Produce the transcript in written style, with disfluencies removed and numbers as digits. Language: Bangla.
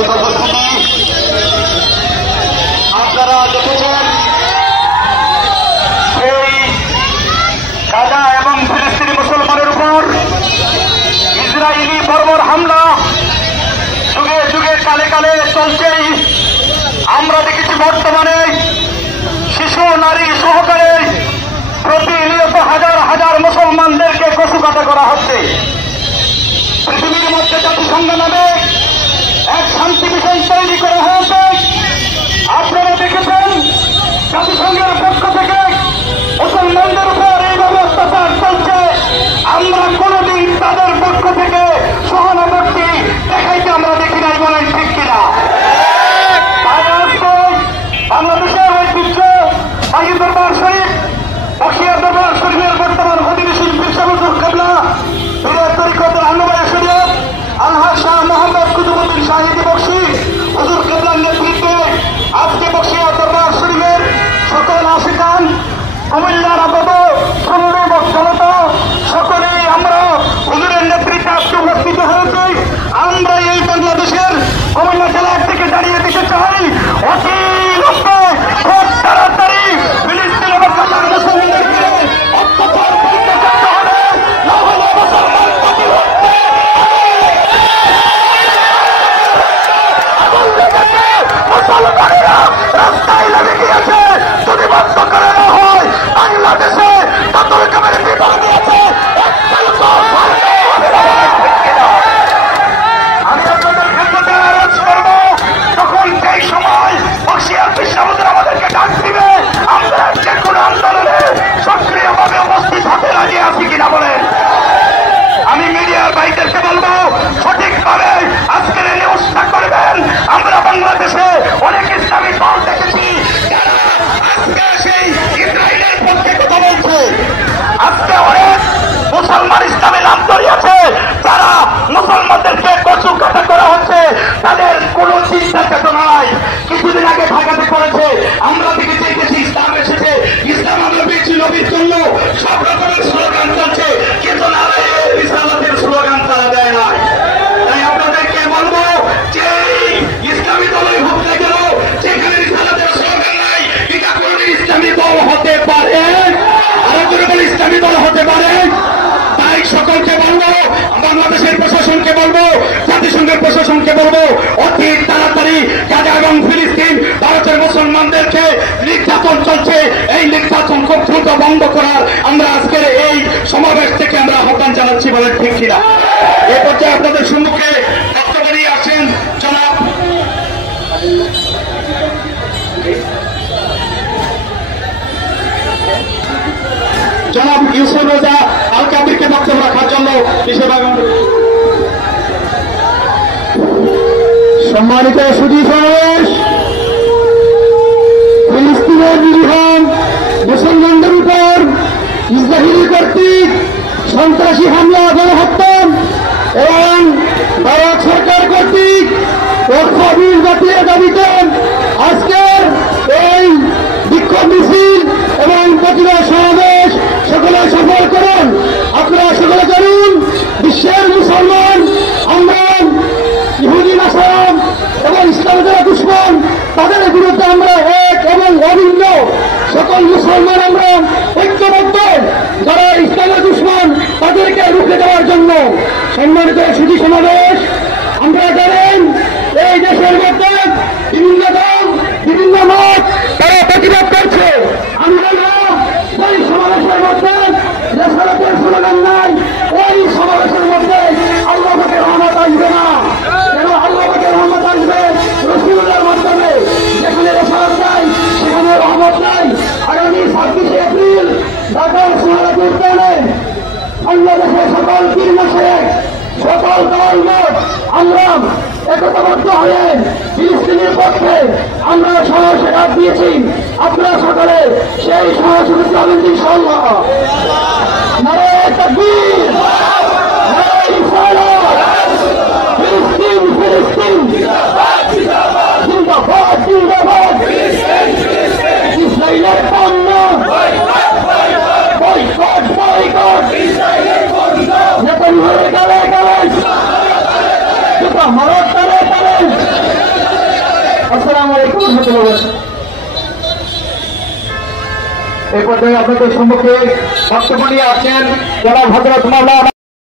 সংগ্রামী উপস্থিতি, আপনারা দেখেছেন সেই গাজা এবং ফিলিস্তিনি মুসলমানের উপর ইসরায়েলি বর্বর হামলা যুগে যুগে কালে কালে চলছেই। আমরা দেখেছি বর্তমানে শিশু নারী সহকারে প্রতিনিয়ত হাজার হাজার মুসলমানদেরকে কচুকাটা করা হচ্ছে। পৃথিবীর মধ্যে জাতিসংঘ নামে এক শান্তি মিশন তৈরি করা হয়েছে। আপনারা দেখেছেন জাতিসংঘের পক্ষ থেকে মুসলমানদের উপর এইভাবে অত্যাচার চলছে। আমরা কোনদিন তাদের পক্ষ থেকে সহানুভূতি দেখাইতে আমরা দেখি নাই, বলেন ঠিক কিনা? বাংলাদেশের ঐতিহ্য শাহী দরবার শরীফ, বখশিয়া দরবার শরীফের বর্তমান অধিবেশন বিশ্বহুজুর কেবলা পীরের তরিকতের আহ্বায়ক শরীয়ত আলহাজ শাহ মোহাম্মদ কুতুবউদ্দিন শাহী বখশি হুজুর কেবলার নেতৃত্বে আজকে বখশিয়া দরবার শরীফের সকল আশিকান, কুমিল্লার আবদ সুন্নি জনতা সকলেই আমরা হুজুরের নেতৃত্বে আজকে উপস্থিত হয়েছি। আমরা এই বাংলাদেশের কুমিল্লা জেলার থেকে দাঁড়িয়ে দিতে চাই অতি খুব তাড়াতাড়ি ফিলিস্তিন এবং গাজার মুসলমানদেরকে অত্যাচার বন্ধ করতে হবে, না হলে মুসলমান মুসলমানেরা রাস্তায় লেগে গিয়েছে। যদি বন্ধ করে না হয় বাংলাদেশে তত রকমের বিপদ আছে। আমি আপনাদের ক্ষেত্রে আরোজ করবো, তখন সেই সময় বখশিয়ার বিশ্বহুজুর আমাদেরকে ডাক দিবে, আমরা যে কোনো আন্দোলনে সক্রিয়ভাবে উপস্থিত হতে রাজি আছি কিনা বলেন। আমি মিডিয়ার ভাইদেরকে বলবো সঠিকভাবে আজকের এই নিউজটা করবেন। আমরা বাংলাদেশে অনেক ইসলামী দল দেখেছি যারা আজকে সেই ইসরায়েলের পক্ষে কথা বলছে। আজকে অনেক মুসলমান ইসলামী নাম আছে যারা মুসলমানদেরকে কচু কাটা করা হচ্ছে, তাদের কোন চিন্তা চেতনা নাই। কিছুদিন আগে ঢাকাতে করেছে, আমরা দেখেছি ইসলাম এসেছে, ইসলাম আমরা পেয়েছি নবীর জন্য, সব রকমের স্লোগান চলছে, কিন্তু রিসালাতের স্লোগান তারা দেয় না। তাই আপনাদেরকে বলবো যে ইসলামী দলই হোক না কেন, যেখানে রিসালাতের স্লোগান নাই, এটা কোন ইসলামী দল হতে পারে, আরো করে বলে ইসলামী দল হতে পারে। তাই সকলকে বলবো, বাংলাদেশের প্রশাসনকে বলবো, জাতিসংঘের প্রশাসনকে বলবো, অতি তাড়াতাড়ি গাজা এবং ফিলিস্তিন ভারতের মুসলমানদেরকে নির্যাতন চলছে, এই নির্যাতন খুব দ্রুত বন্ধ করার আমরা আজকের এই সমাবেশ থেকে আমরা আহ্বান জানাচ্ছি, বলেন ঠিক কিনা? এ পর্যায়ে আপনাদের সম্মুখে বক্তব্য নিয়ে আসছেন জনাব ইউসুফ রেজা আল কাদিরকে বক্তব্য রাখার জন্য হিসেবে। সম্মানিত সুধী সমাবেশ, ফিলিস্তিনের নিরীহ মুসলমানদের উপর ইসরায়েলি কর্তৃক সন্ত্রাসী হামলা, গণহত্যা এবং ভারত সরকার কর্তৃক ওয়াকফ বিল বাতিলের দাবিতে আজকের এই বিক্ষোভ মিছিল এবং প্রতিবাদ সমাবেশ সকলে সফল করুন। আপনারা সকলে জানুন, বিশ্বের মুসলমান আমরা ইহুদি নাসারা এবং ইসলামের যারা দুশ্মন, তাদের বিরুদ্ধে আমরা এক এবং অভিন্ন সকল মুসলমান আমরা ঐক্যবদ্ধ। যারা ইসলামের দুশ্মন তাদেরকে রুখে দেওয়ার জন্য সম্মানিত সুধী সমাবেশ, আমরা জানেন এই দেশের মধ্যে বিভিন্ন দল বিভিন্ন মত তারা প্রতিবাদ করছে। আমি বললাম ওই সমাবেশের মধ্যে রেসালাতের স্লোগান নাই, ওই সমাবেশের মধ্যে আল্লাহ পাকের রহমত আসবে না। কেন আল্লাহ পাকের রহমত আসবে? রসুলের মাধ্যমে। যেখানে রেসালাত নাই সেখানে রহমত নাই। আগামী 26 এপ্রিল ঢাকার সোনারগাঁও উদ্যানে বাংলাদেশের সকল পীর মাশায়েখ, সকল দল মত আমরা একতাবদ্ধ হয়ে ফিলিস্তিনের পক্ষে আমরা সাহসের ডাক দিয়েছি। আপনারা সকলে সেই সাহসের পাবেন ইনশাআল্লাহ। নারায়ে তাকবীর, নারায়ে রিসালাত, ফিলিস্তিন ফিলিস্তিন জিন্দাবাদ জিন্দাবাদ, জিন্দাবাদ জিন্দাবাদ, ইসরায়েলের পণ্য বয়কট বয়কট, বয়কট বয়কট, ইসরায়েলের পণ্য নেতানিয়াহুর গালে গালে, ভারত তালে তালে, আলাইকুম ধন্যবাদ। এই পর্যায়ে আপনাদের সম্মুখে বক্তব্য নিয়ে আসছেন জনাব হযরত মাওলানা